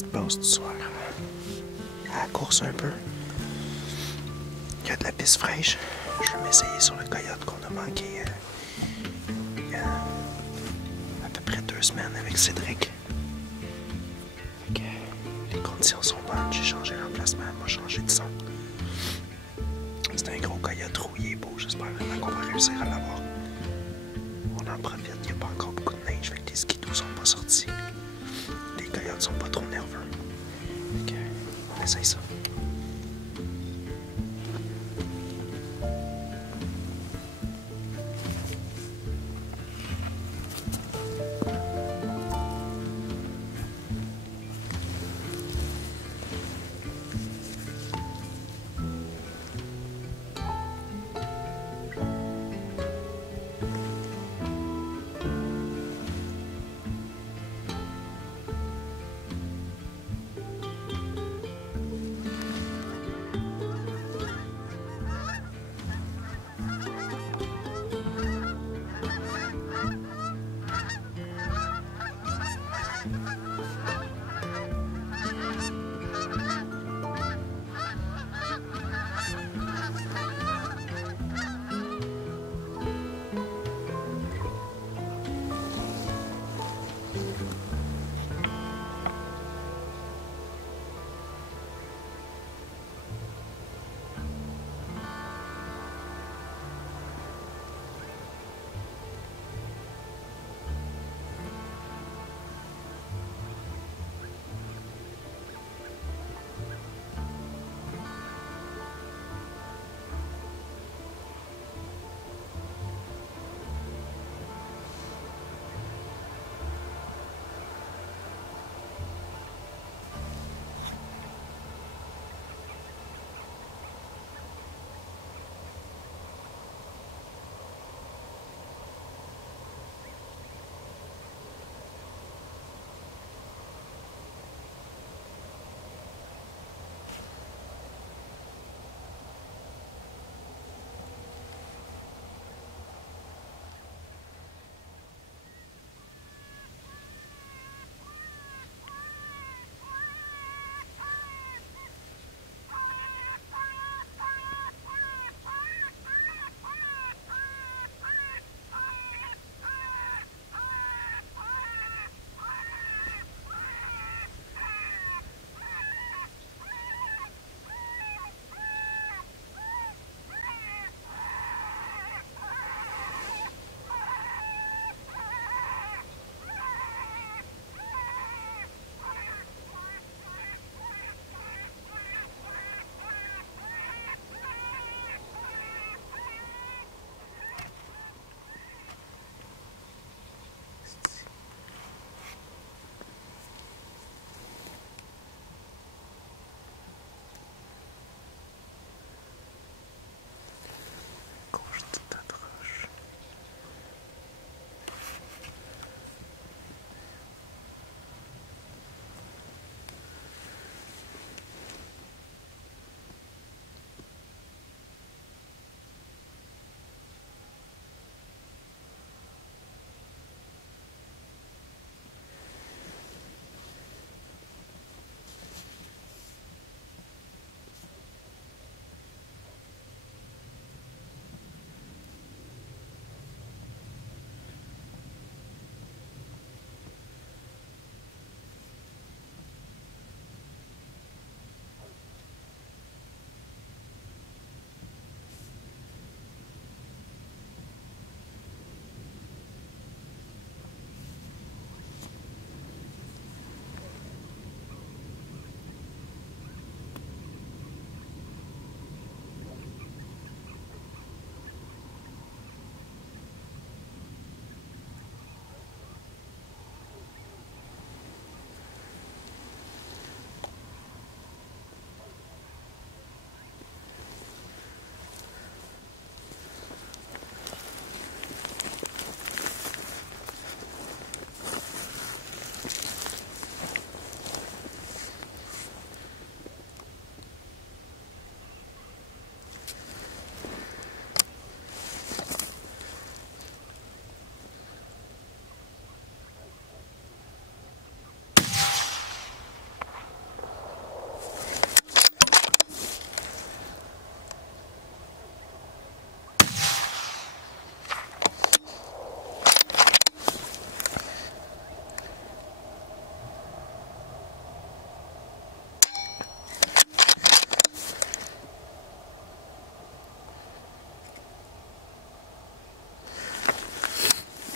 petite pause du soir. À la course un peu. Il y a de la piste fraîche. Je vais m'essayer sur le coyote qu'on a manqué il y a à peu près 2 semaines avec Cédric. Les conditions sont bonnes. J'ai changé l'emplacement, m'a changé de son. C'est un gros coyote rouillé beau. J'espère vraiment qu'on va réussir à l'avoir. On en profite, il n'y a pas encore beaucoup de neige, fait que les skidoo sont pas sortis. Les coyotes sont pas trop nerveux. Fait que, on essaye ça.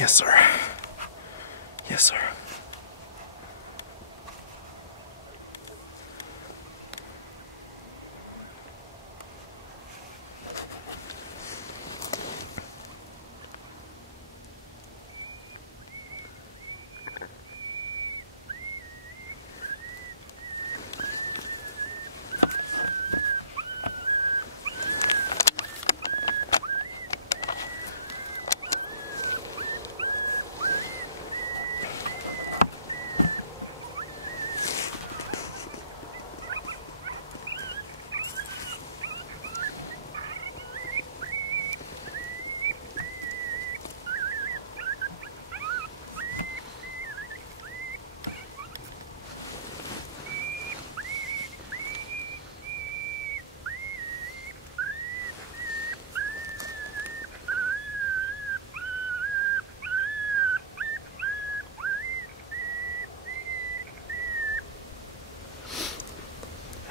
Yes, sir. Yes, sir.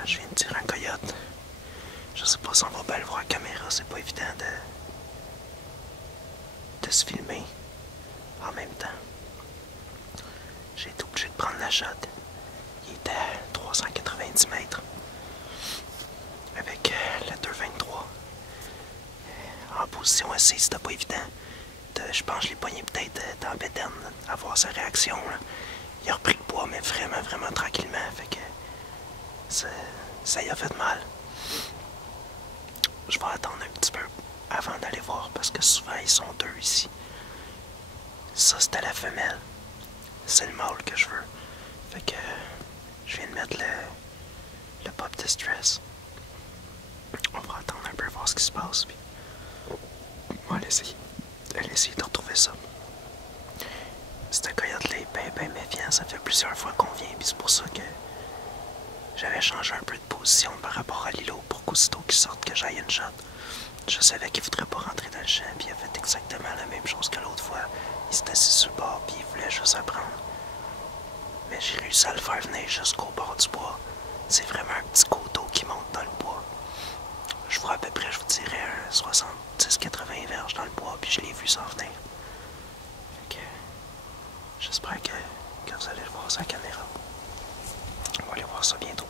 Je viens de tirer un coyote. Je sais pas si on va bien le voir à la caméra, c'est pas évident de se filmer en même temps. J'ai été obligé de prendre la shot. Il était à 390 mètres avec la 223. En position assise, c'était pas évident. Je pense que je l'ai pogné peut-être dans la bédaine à voir sa réaction. Là. Il a repris le poids, mais vraiment tranquillement. Fait que ça y a fait mal. Je vais attendre un petit peu avant d'aller voir parce que souvent ils sont deux ici. Ça c'était la femelle. C'est le mâle que je veux. Fait que je viens de mettre le pop distress. On va attendre un peu voir ce qui se passe. Puis on va essayer de retrouver ça. Cette coyote-là est bien méfiant. Ça fait plusieurs fois qu'on vient. Puis c'est pour ça que j'avais changé un peu de position par rapport à l'îlot pour qu'aussitôt qu'il sorte que j'aille une shot. Je savais qu'il ne voudrait pas rentrer dans le champ, puis il a fait exactement la même chose que l'autre fois. Il s'est assis sur le bord, puis il voulait juste apprendre. Mais j'ai réussi à le faire venir jusqu'au bord du bois. C'est vraiment un petit coteau qui monte dans le bois. Je vois à peu près, je vous dirais, 70-80 verges dans le bois, puis je l'ai vu s'en venir. Fait que j'espère que vous allez le voir sur la caméra. On va aller voir ça bientôt.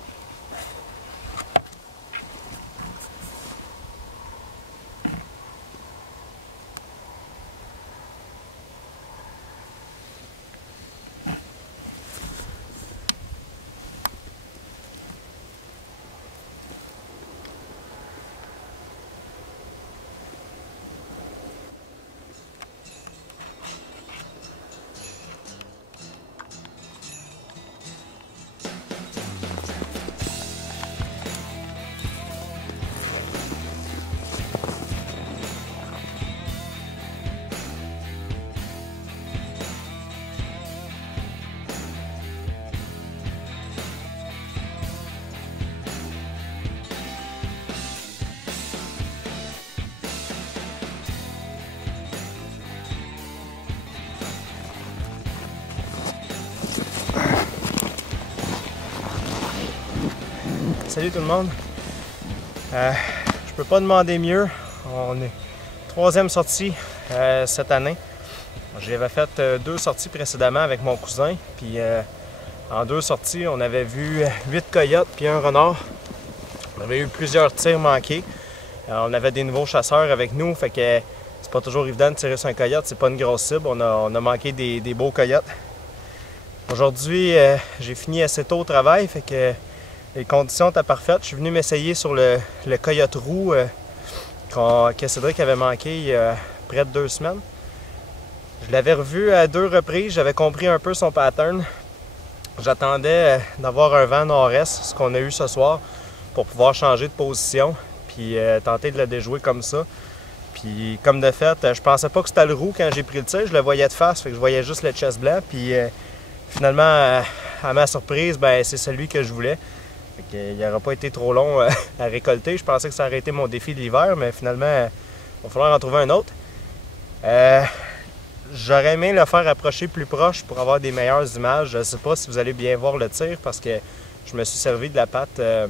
Salut tout le monde. Je peux pas demander mieux. On est troisième sortie cette année. J'avais fait 2 sorties précédemment avec mon cousin. Puis en 2 sorties, on avait vu 8 coyotes puis un renard. On avait eu plusieurs tirs manqués. On avait des nouveaux chasseurs avec nous. Fait que c'est pas toujours évident de tirer sur un coyote. C'est pas une grosse cible. On a manqué des beaux coyotes. Aujourd'hui, j'ai fini assez tôt au travail. Fait que les conditions étaient parfaites. Je suis venu m'essayer sur le coyote roux que Cédric avait manqué il y a près de 2 semaines. Je l'avais revu à 2 reprises. J'avais compris un peu son pattern. J'attendais d'avoir un vent nord-est, ce qu'on a eu ce soir, pour pouvoir changer de position puis tenter de le déjouer comme ça. Puis comme de fait, je pensais pas que c'était le roux quand j'ai pris le tir. Je le voyais de face, fait que je voyais juste le chest blanc. Puis finalement, à ma surprise, ben, c'est celui que je voulais. Il n'aurait pas été trop long à récolter. Je pensais que ça aurait été mon défi de l'hiver, mais finalement, il va falloir en trouver un autre. J'aurais aimé le faire approcher plus proche pour avoir des meilleures images. Je ne sais pas si vous allez bien voir le tir parce que je me suis servi de la patte de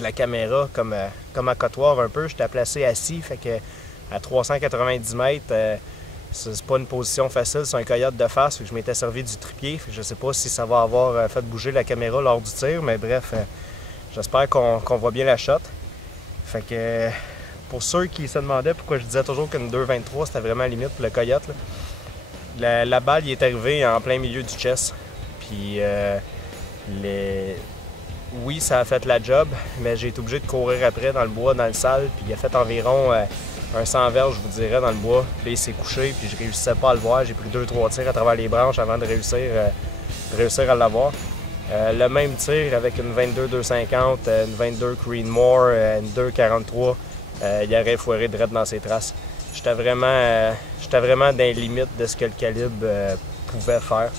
la caméra comme accotoir un peu. J'étais placé assis, fait que à 390 mètres, C'est pas une position facile, c'est un coyote de face, fait que je m'étais servi du trépied. Je sais pas si ça va avoir fait bouger la caméra lors du tir, mais bref, j'espère qu'on voit bien la shot. Fait que pour ceux qui se demandaient pourquoi je disais toujours qu'une 2.23 c'était vraiment limite pour le coyote, là, la balle il est arrivée en plein milieu du chest. Puis oui, ça a fait la job, mais j'ai été obligé de courir après dans le bois, dans le sale, puis il a fait environ un 100 verges, je vous dirais, dans le bois. Puis là, il s'est couché, puis je réussissais pas à le voir. J'ai pris 2-3 tirs à travers les branches avant de réussir à l'avoir. Le même tir avec une 22-250, une 22 Creedmoor, une 2-43, il aurait foiré direct dans ses traces. J'étais vraiment dans les limites de ce que le calibre pouvait faire.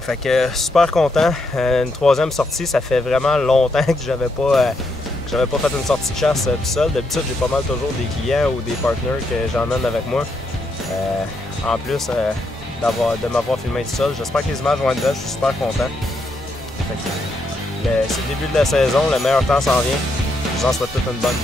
Fait que super content. Une troisième sortie, ça fait vraiment longtemps que j'avais pas fait une sortie de chasse tout seul. D'habitude, j'ai pas mal toujours des clients ou des partners que j'emmène avec moi. En plus de m'avoir filmé tout seul, j'espère que les images vont être belles. Je suis super content. C'est le début de la saison, le meilleur temps s'en vient. Je vous en souhaite toute une bonne.